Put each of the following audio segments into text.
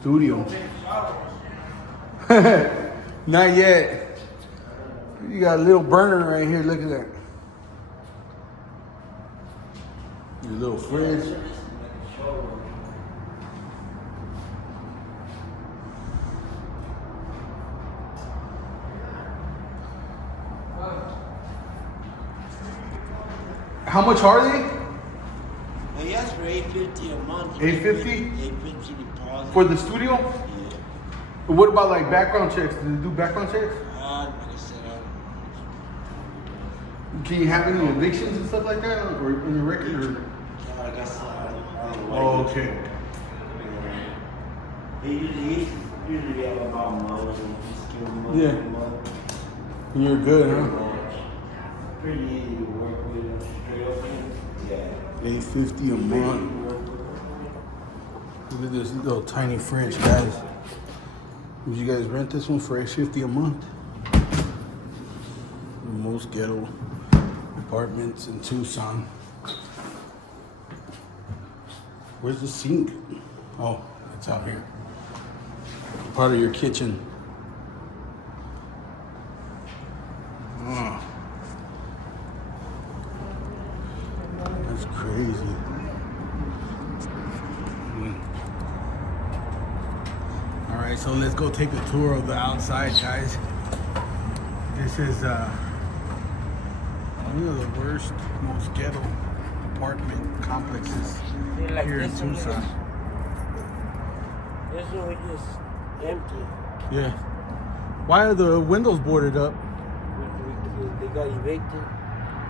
Studio. Not yet. You got a little burner right here. Look at that. Your little fridge. How much are they? They asked for $850 a month. $850? $850 deposit. For the studio? Yeah. What about like background checks? Do they do background checks? Like I said, Can you have any evictions and stuff like that, or in your record? Or? like I said, I don't like Oh, it. okay. He usually have about a month. Just give him a month. Yeah. You're good, huh? Pretty easy to work with. Straight up. Yeah. $850 a month. Look at this little tiny fridge, guys. Would you guys rent this one for $850 a month? The most ghetto apartments in Tucson. Where's the sink? Oh, it's out here. Part of your kitchen. Oh. That's crazy. All right, so let's go take a tour of the outside, guys. This is one of the worst, most ghetto apartment complexes Like here in this one Tucson. This one was just empty. Yeah. Why are the windows boarded up? They got evicted.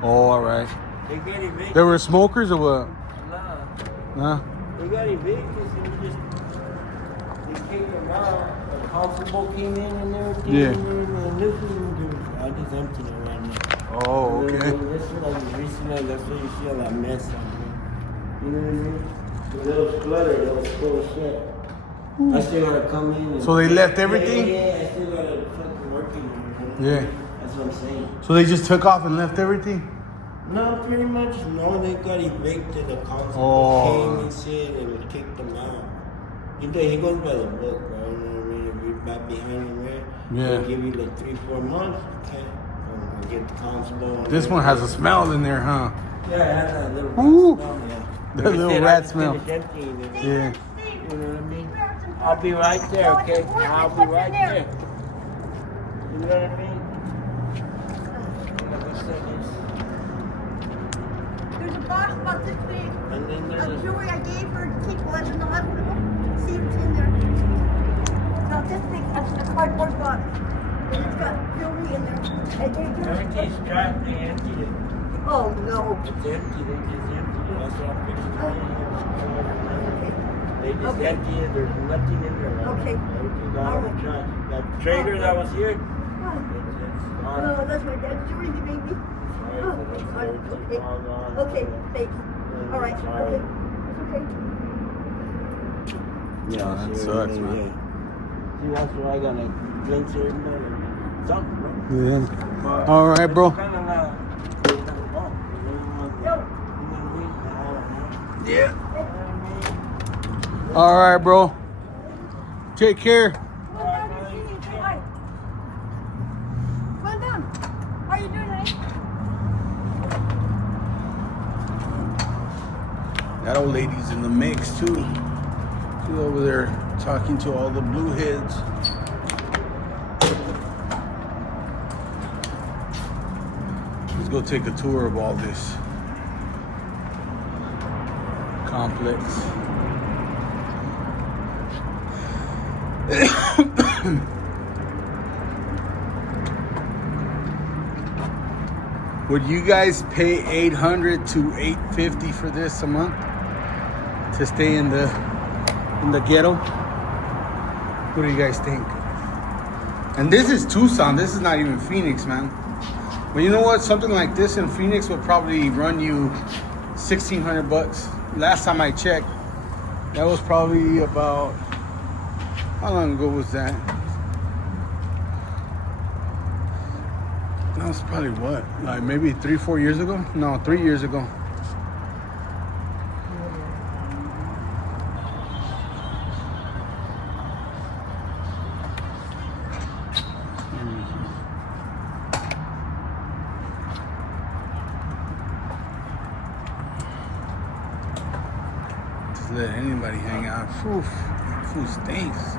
Oh, all right. They got evicted. There were smokers or what? Nah. Nah. They got evicted and they kicked them out. The constable came in and everything. Yeah. And this one, I just emptied it right now. Oh, okay. This is like recently, that's why you see all that mess out here. You know what I mean? The little clutter, that was full of shit. I still gotta come in. And So they left everything? Yeah, I still gotta fucking work in. Yeah. That's what I'm saying. So they just took off and left everything? No, pretty much. No, they got evicted. The constable Oh. came and said and kicked them out. He goes by the book, bro. You know what I mean? If you're back behind him there, Yeah. they'll give you like 3-4 months. Okay. And get the constable. This one has a smell in there, huh? Yeah, it has that little Ooh. rat smell, yeah. That Like I little said, rat I just smell. finished emptying it. Yeah. You know what I mean? I'll be right there, okay? I'll be right there. You know what I mean? Like I said, There's a box about this big and then there's of jewelry I gave her to keep one in the hospital. See what's in there. Now this big, a cardboard box. And it's got jewelry in there. I gave her. everything's trapped. They emptied it. Oh no. It's empty. They just emptied it. That's what I'm fixing. They just Okay. emptied it. There's nothing in there. Right? Okay. Everything's all All in right. the trash. That trailer that was here, Oh, it's gone. that's my dad's jewelry he made me. Oh, okay. Okay, thanks. All right. Okay. It's okay. Yeah, That see, sucks, yeah. man. See, that's why I got like drinks here and there. Something, bro. Yeah. But All right, bro. it's kinda like, you know, Yeah. All right, bro. Take care. Come on down and see you. Say hi. Come on down. How are you doing, honey? That old lady's in the mix too. She's over there talking to all the blue heads. Let's go take a tour of all this complex. Would you guys pay $800 to $850 for this a month to stay in the ghetto? What do you guys think? And this is Tucson. This is not even Phoenix, man. But you know what? Something like this in Phoenix would probably run you $1,600. Last time I checked, that was probably about, how long ago was that? That was probably what? Like maybe 3-4 years ago? No, 3 years ago. let anybody hang out. Oof, food stinks.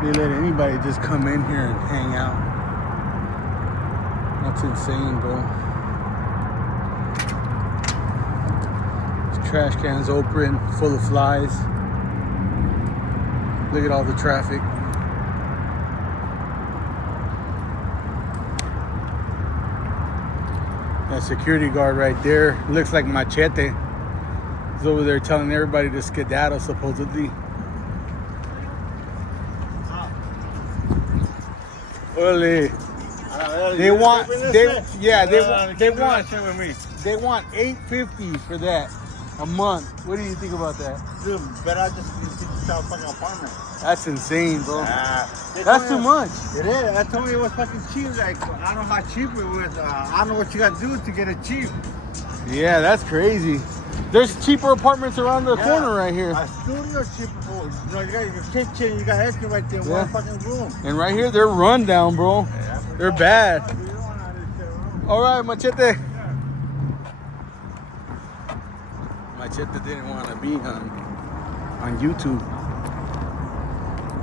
They let anybody just come in here and hang out. That's insane, bro. This trash can's open, full of flies. Look at all the traffic. That security guard right there looks like Machete. He's over there telling everybody to skedaddle, supposedly. Ole. They want $850 for that a month. What do you think about that? Dude, better I just sell a fucking apartment. That's insane, bro. That's That's too much. It is. I told you it was fucking cheap. Like, I don't know how cheap it was. I don't know what you got to do to get it cheap. Yeah, that's crazy. There's cheaper apartments around the corner right here. A studio cheaper. You know, you got your kitchen, you got everything right there in one fucking room. And right here, they're run down, bro. They're bad. All right, Machete. Machete didn't want to be on YouTube.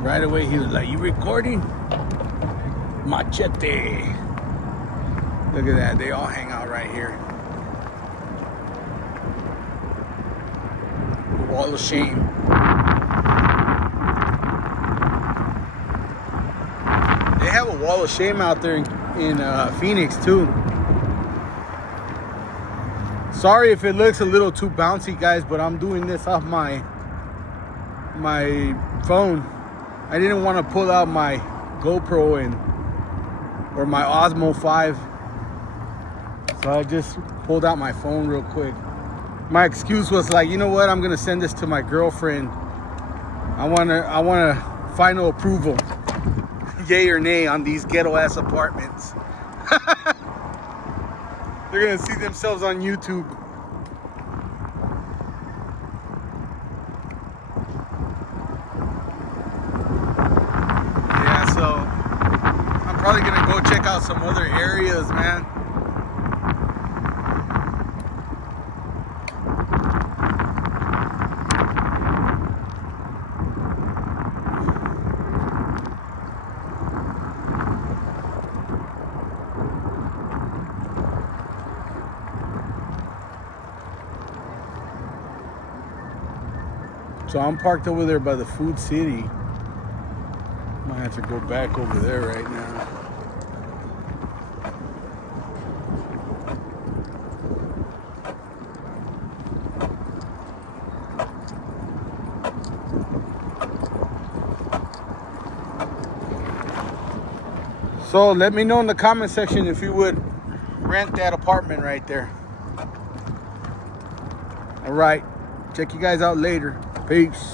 Right away, he was like, "You recording?" Machete. Look at that. They all hang out right here. Wall of shame. They have a wall of shame out there in Phoenix too. Sorry if it looks a little too bouncy, guys, but I'm doing this off my phone. I didn't want to pull out my GoPro or my Osmo 5, so I just pulled out my phone real quick. My excuse was like, you know what? I'm gonna send this to my girlfriend. I wanna final approval, yay or nay, on these ghetto ass apartments. They're gonna see themselves on YouTube. Yeah, so I'm probably gonna go check out some other areas, man. So I'm parked over there by the Food City. Might have to go back over there right now. So let me know in the comment section if you would rent that apartment right there. All right. Check you guys out later. Peace.